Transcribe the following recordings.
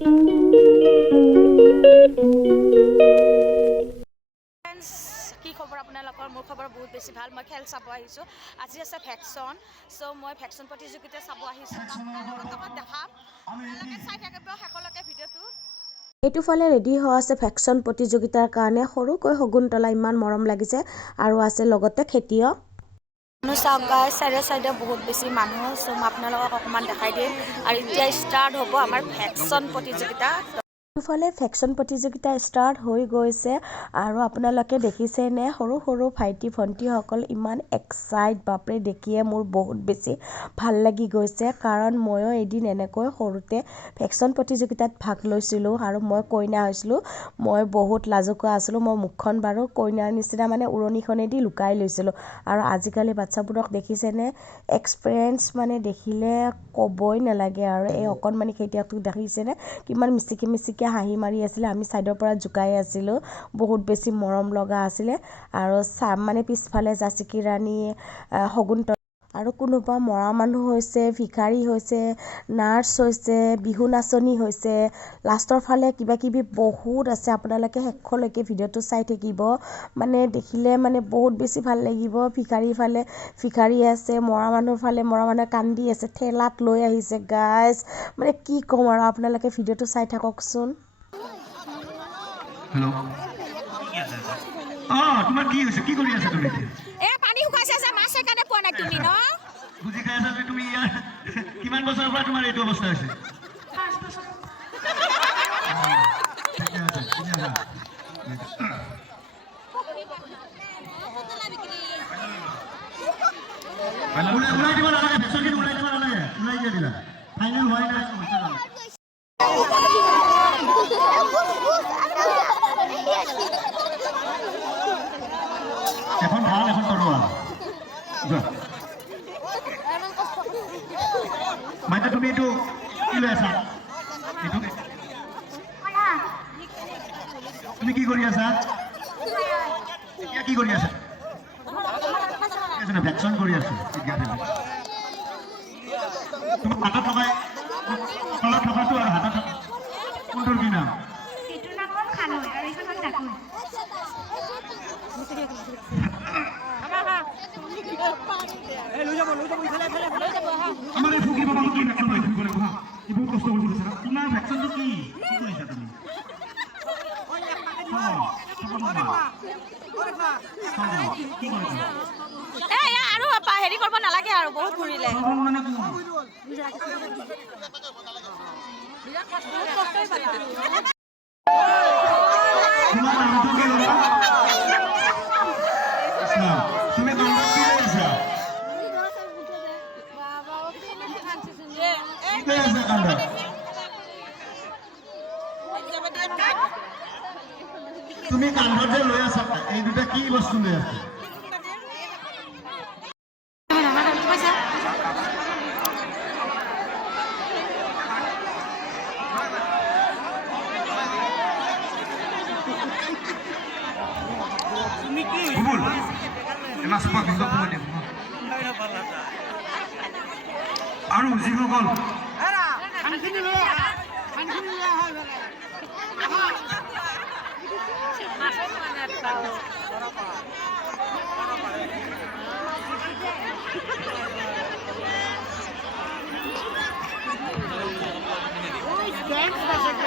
কি খবৰ আপোনালোকৰ? মোৰ খবৰ বহুত বেছি ভাল। মই খেল চাব আহিছোঁ। আজি আছে ভেকশ্যন, চ' মই ভেকশ্যন প্ৰতিযোগিতা চাব আহিছোঁ। আপোনালোকক দেখাম, আপোনালোকে চাই থাকিব শেষলৈকে ভিডিঅ'টো। এইটো ফালে ৰেডি হৈ আছে ভেকশ্যন প্ৰতিযোগিতাৰ কাৰণে। সৰুকৈ শগুন্তলা ইমান মৰম লাগিছে আৰু আছে লগতে খেতিয়ক। মানুহ চাওক গাইছ, চাইডে চাইডে বহুত বেছি মানুহ, চ' মই আপোনালোকক অকণমান দেখাই দিম। আৰু এতিয়া ষ্টাৰ্ট হ'ব আমাৰ ভেকশ্যন প্ৰতিযোগিতা। ইফালে ভেকশ্যন প্ৰতিযোগিতা ষ্টাৰ্ট হৈ গৈছে আৰু আপোনালোকে দেখিছেনে সৰু সৰু ভাইটি ভণ্টিসকল ইমান এক্সাইট, বাপৰে দেখিয়ে মোৰ বহুত বেছি ভাল লাগি গৈছে। কাৰণ ময়ো এদিন এনেকৈ সৰুতে ভেকশ্যন প্ৰতিযোগিতাত ভাগ লৈছিলোঁ আৰু মই কইনা হৈছিলোঁ। মই বহুত লাজুকীয়া আছিলোঁ। মই মুখখন বাৰু কইনাৰ নিচিনা মানে উৰণিখনেদি লুকাই লৈছিলোঁ। আৰু আজিকালি বাচ্ছাবোৰক দেখিছেনে, এক্সপিৰিয়েঞ্চ মানে দেখিলে ক'বই নালাগে। আৰু এই অকণমানি খেতিয়কটোক দেখিছেনে কিমান মিচিকি মিচিকি হাঁহি মাৰি আছিলে। আমি ছাইডৰ পৰা জোকাই আছিলোঁ, বহুত বেছি মৰম লগা আছিলে। আৰু মানে পিছফালে জাচিকি ৰাণী, শগুন্তলা আৰু কোনোবা মৰা মানুহ হৈছে, ভিখাৰী হৈছে, নাৰ্ছ হৈছে, বিহু নাচনী হৈছে, লাষ্টৰ ফালে কিবা কিবি বহুত আছে। আপোনালোকে শেষলৈকে ভিডিঅ'টো চাই থাকিব, মানে দেখিলে মানে বহুত বেছি ভাল লাগিব। ভিখাৰীৰ ফালে ভিখাৰী আছে, মৰা মানুহৰ ফালে মৰা মানুহে কান্দি আছে, ঠেলাত লৈ আহিছে গাইজ। মানে কি ক'ম আৰু, আপোনালোকে ভিডিঅ'টো চাই থাককচোন। হেল্ল', তোমাৰ কি হৈছে? কি কৰি আছা তুমি? পানী শুকাইছে যে, মাছ সেইকাৰণে পোৱা নাই তুমি ন? বুজি খাই আছা যে তুমি ইয়াৰ কিমান বছৰৰ পৰা তোমাৰ এইটো অৱস্থা হৈছে? 5 বছৰ। ওলাই দিব নালাগে, ভেকশ্যনখিনি ওলাই দিব নালাগে, ওলাই দিয়া দিলা। ফাইনেল হোৱাই নাই। এখন ভাল, এখন তৰোৱাল। মাইনা তুমি এইটো কি লৈ আছা? তুমি কি কৰি আছা? এতিয়া কি কৰি আছা? ভেকশ্যন কৰি আছো। তুমি হাতত লগাই তলত থকাটো আৰু হাতত কোনটোৰ কি নাম? আমাৰ এই ফুকি বাবা কি ভেকশ্যন লৈ ফুৰিব লাগিব হা? বহুত কষ্ট কৰিছে। তোমাৰ ভেকশ্যনটো কি? কি কৰিছা তুমি? কি কৰিছা? আৰু হেৰি কৰিব নালাগে আৰু, বহুত ঘূৰিলে। তুমি তুমি কান্ধত যে লৈ আছা, এই দুটা কি বস্তু লৈ আছা? আৰু যিসকল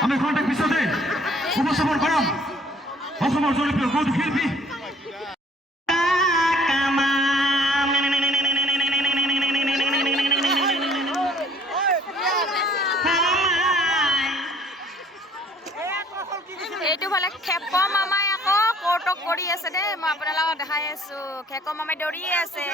আমি ঘন্টা পিছতে উপস্থাপন কৰাম অসমৰ জনপ্ৰিয় কৌতুক শিল্পী এইটো ফালে খেপ মামাই আকৌ কৌতুক কৰি আছে দেই। মই আপোনালোকক দেখাই আছো, খেপ মামাই দৌৰিয়ে আছে।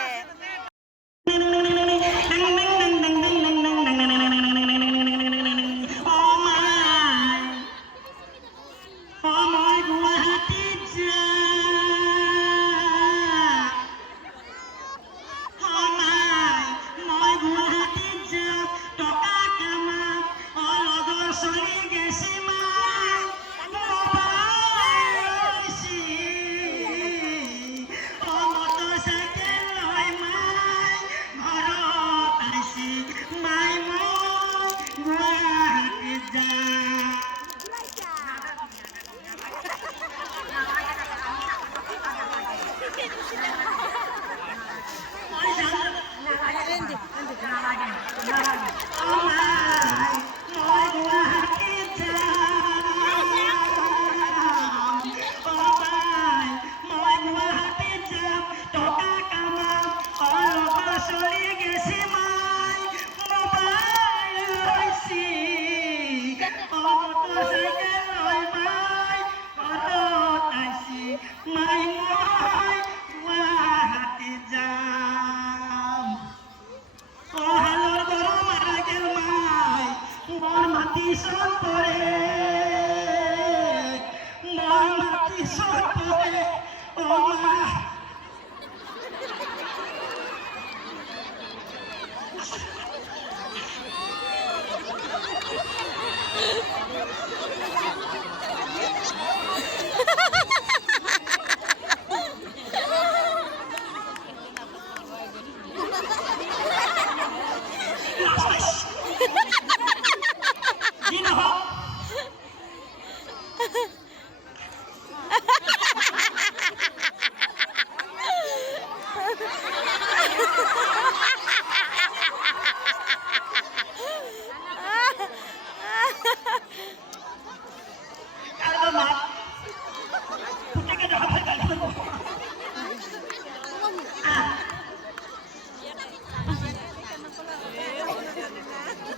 মটৰচাইকেল লৈ মাই ঘৰত আইছি মাই মই গুৱাহাটী যাম হালৰ গৰু মাৰা গেল মাই মোৰ মাটি চন পৰে মোৰ মাটি চন পৰে মা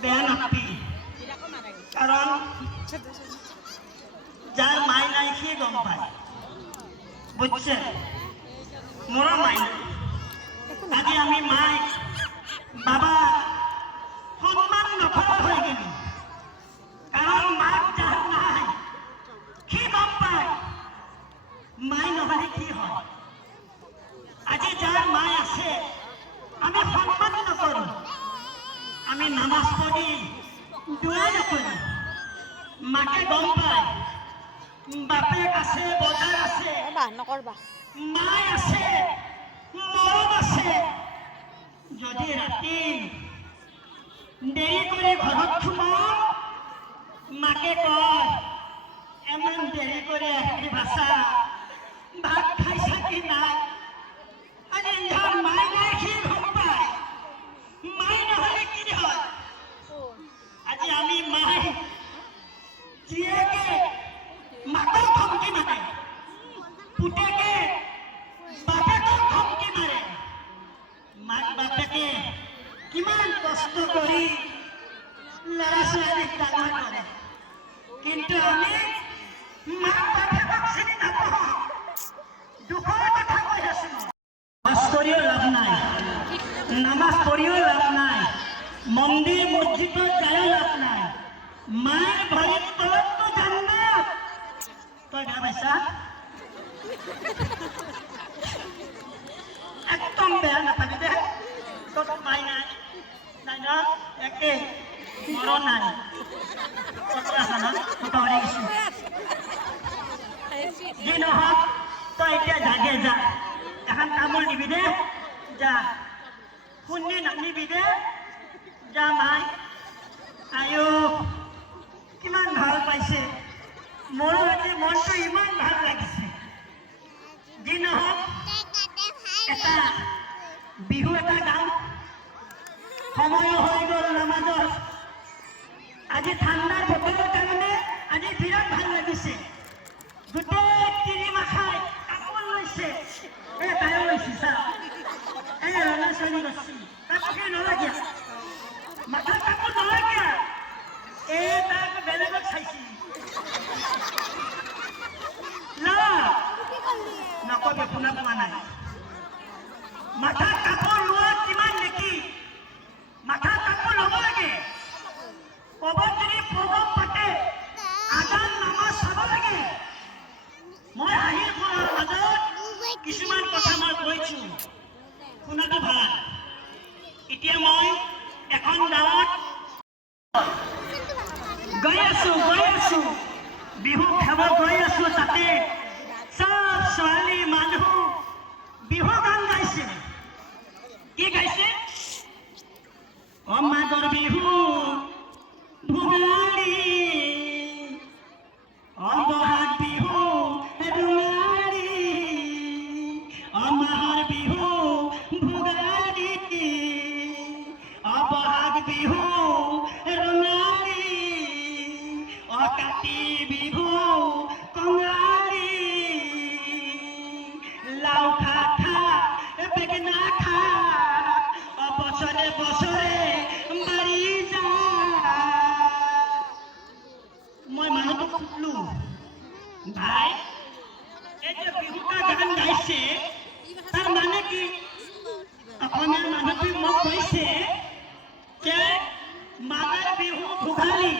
বেয়া নাপি কাৰণ যাৰ মাই নাই সি গম পায় বুঝছে মোৰো মাই নাই আজি আমি মাই বাবা সন্মান নকৰা হৈ গেলি কাৰণ মাক যাৰ নাই সি গম পায় মাই নহলে কি হয় আজি যাৰ মাই আছে আমি সন্মান নকৰো আমি নামাজ পঢ়ি দোয়া নকৰি মাকে গম পায় বাপেক আছে বজাৰ আছে মাই আছে মৰম আছে যদি ৰাতি দেৰি কৰি ঘৰত সোমাও মাকে কয় এমান দেৰি কৰি আহিলি বাচা ভাত খাইছা কি নাই আজি যাৰ মাই নাই সি গম পায় মাই নহলে কি হয় আজি আমি মাই জীয়েকে মাকক ধমকি মাৰে পুতেকে বাপেকক ধমকি মাৰে মাক বাপেকে কিমান কষ্ট কৰি ল'ৰা ছোৱালীক ডাঙৰ কৰে কিন্তু আমি মাক বাপেকক চিনি নাপাওঁ দুখৰ কথা কৈ আছো নামাজ পঢ়িও লাভ নাই নামাজ পঢ়িও লাভ নাই মন্দিৰ মছজিদত যায়ো লাভ নাই মাৰ ভৰিৰ তলততো জান্নাত তই গা পাইছা একদম বেয়া নাথাকে দে তোৰ মাই নাই নাই ন একে মৰণ নাই কথা আছে না কথা হৈ গৈছো যি নহওক তই এতিয়া জাগে যা এখন তামোল দিবি দে যা শুনি নামিবি দে যা মাই আয়ো কিমান ভাল পাইছে মোৰো আজি মনটো ইমান ভাল লাগিছে যি নহওক এটা বিহু এটা গাওঁ সময়ো হৈ গ'ল নামাজৰ আজি ঠাণ্ডাৰ বতৰৰ কাৰণে আজি বিৰাট ভাল লাগিছে গোটেই তিনিমাখাই কাপোৰ লৈছে তাইও লৈছে চা এই ৰঙা ছোৱালী গৈছি কাপোৰ নলাগিয়া মাথাৰ কাপোৰ নলাগিয়া তাক বেলেগত চাইছি নকবি শুনা পোৱা নাই মাথাৰ কাপোৰ লোৱা কিমান নেকি মাথাৰ কাপোৰ ল'ব লাগে ক'ৰবাত যদি প্ৰগ্ৰাম পাতে আজান নামাজ চাব লাগে মই হাঁহি ফুৰাৰ মাজত কিছুমান কথা মই কৈছো শুনাটো ভাল এতিয়া মই এখন গাঁৱত গৈ আছো বিহু খাব গৈ আছো তাতে চব ছোৱালী মানুহ বিহু গান গাইছে কি গাইছে মাঘৰ বিহু ভোগালী বহাগ বিহু ৰঙালী মাঘৰ বিহু ভোগালী বহাগ বিহু ৰঙালী কাতি বিহু কঙালী লাও খা খা বেঙেনা খা বছৰে বছৰে বাঢ়ি যা মই মানুহটো ফুটলো ভাই এই যে বিহুটা গান গাইছে তাৰ মানে কি অসমীয়া মানুহটোৱে মোক কৈছে যে মাঘৰ বিহু ভোগালী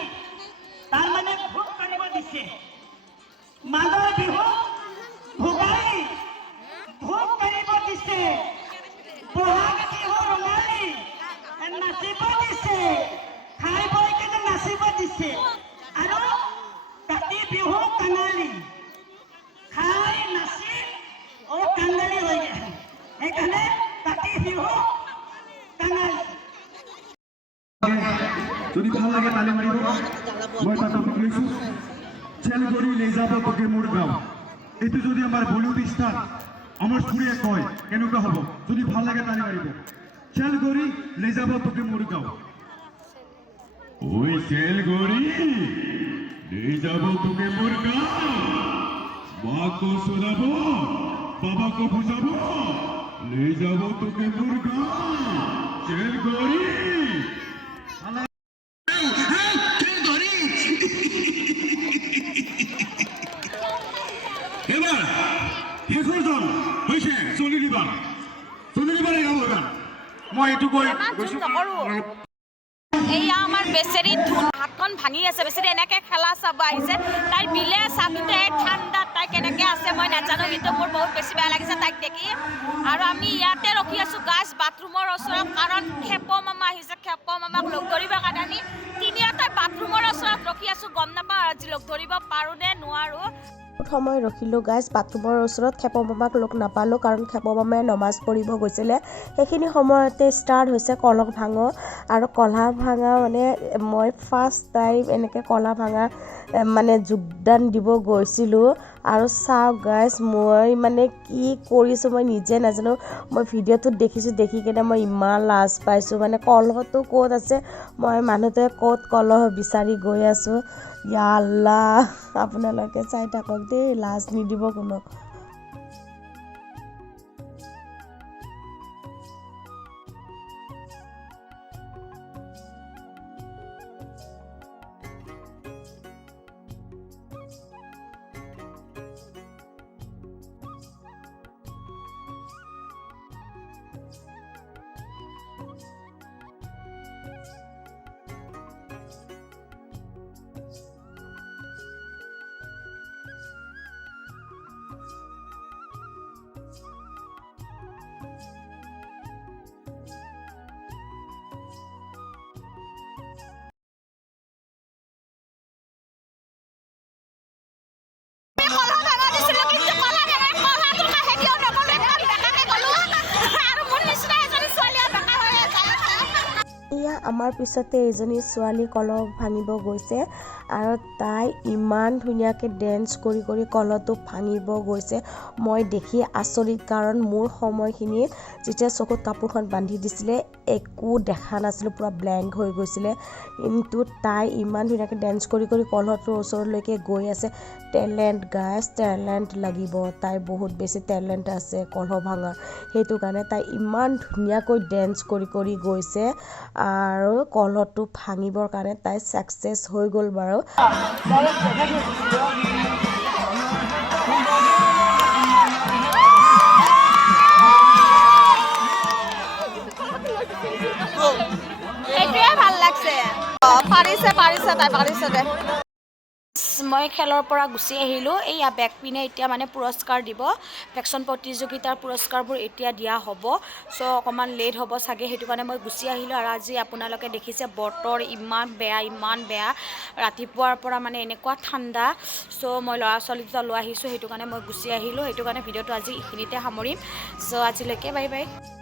তাৰ মানে ভোগ কৰিব দিছে মাঘৰ বিহু ভোগালী ভোগ কৰিব দিছে বহাগ বিহু ৰঙালী নাচিব দিছে খাই বৈ কেনে নাচিব দিছে আৰু কাতি বিহু কাঙালী খাই নাচি কাঙালী হৈ যায় সেইকাৰণে কাতি বিহু কাঙালী যদি ভাল লাগে তালি মাৰিব মই তাতে লিখিছো চেল কৰি লৈ যাব তোকে মোৰ গাঁও এইটো যদি আমাৰ বলিউড ষ্টাৰ আমাৰ সুৰে কয় কেনেকুৱা হ'ব যদি ভাল লাগে তালি মাৰিব চেল কৰি লৈ যাব তোকে মোৰ গাঁও ওই চেল কৰি লৈ যাব তোকে মোৰ গাঁও মাকো শোনাব বাবাকো বুঝাব লৈ যাব তোকে মোৰ গাঁও চেল কৰি এবাৰ শেষৰজন হৈছে চলিলিবা গাবৰ গান মই এইটো কৈ গৈছো এয়া আমাৰ বেচেৰি ধুন হাতখন ভাঙি আছে বেচেৰি এনেকৈ খেলা চাব আহিছে তাই বিলে চাহ কিন্তু এই ঠাণ্ডাত তাই কেনেকৈ আছে মই নাজানো কিন্তু মোৰ বহুত বেছি বেয়া লাগিছে তাইক দেখি আৰু আমি ইয়াতে ৰখি আছোঁ গাছ বাথৰুমৰ ওচৰত কাৰণ খেপ মামা আহিছে খেপ মামাক লগ ধৰিবৰ কাৰণে আমি তিনিওটাই বাথৰুমৰ ওচৰত ৰখি আছোঁ গম নাপাওঁ আজি লগ ধৰিব পাৰোঁ নে নোৱাৰোঁ সময় ৰখিলোঁ গাইজ বাথৰুমৰ ওচৰত খেপ মামাক লগ নাপালোঁ কাৰণ খেপ মামাই নমাজ পঢ়িব গৈছিলে সেইখিনি সময়তে ষ্টাৰ্ট হৈছে কলহ ভাঙা আৰু কলহ ভাঙা মানে মই ফাৰ্ষ্ট টাইম এনেকৈ কলহ ভাঙা মানে যোগদান দিব গৈছিলোঁ আৰু চাওক গাইজ মই মানে কি কৰিছোঁ মই নিজে নাজানো মই ভিডিঅ'টোত দেখিছোঁ দেখি কিনে মই ইমান লাজ পাইছোঁ মানে কলহটো ক'ত আছে মই মানুহটোৱে ক'ত কলহ বিচাৰি গৈ আছোঁ ইয়া আল্লাহ আপোনালোকে চাই থাকক দেই লাজ নিদিব কোনো আমাৰ পিছতে এজনী ছোৱালী কলহ ভাঙিব গৈছে আৰু তাই ইমান ধুনীয়াকৈ ডেন্স কৰি কৰি কলহটো ভাঙিব গৈছে মই দেখি আচৰিত কাৰণ মোৰ সময়খিনি যেতিয়া চকুত কাপোৰখন বান্ধি দিছিলে একো দেখা নাছিলোঁ পুৰা ব্লেংক হৈ গৈছিলে কিন্তু তাই ইমান ধুনীয়াকৈ ডেন্স কৰি কৰি কলহটোৰ ওচৰলৈকে গৈ আছে টেলেণ্ট গাইজ টেলেণ্ট লাগিব তাই বহুত বেছি টেলেণ্ট আছে কলহ ভাঙাৰ সেইটো কাৰণে তাই ইমান ধুনীয়াকৈ ডেন্স কৰি কৰি গৈছে আৰু কলহটো ভাঙিবৰ কাৰণে তাই ছাকচেছ হৈ গ'ল বাৰু এইটোৱে ভাল লাগছে পাৰিছে তাই পাৰিছে দে মই খেলৰ পৰা গুচি আহিলোঁ এইয়া বেক পিনে এতিয়া মানে পুৰস্কাৰ দিব ভেকচন প্ৰতিযোগিতাৰ পুৰস্কাৰবোৰ এতিয়া দিয়া হ'ব চ' অকণমান লেট হ'ব চাগে সেইটো কাৰণে মই গুচি আহিলোঁ আৰু আজি আপোনালোকে দেখিছে বতৰ ইমান বেয়া ৰাতিপুৱাৰ পৰা মানে এনেকুৱা ঠাণ্ডা চ' মই ল'ৰা ছোৱালী দুটা লৈ আহিছোঁ সেইটো কাৰণে মই গুচি আহিলোঁ সেইটো কাৰণে ভিডিঅ'টো আজি এইখিনিতে সামৰিম চ' আজিলৈকে বাই বাই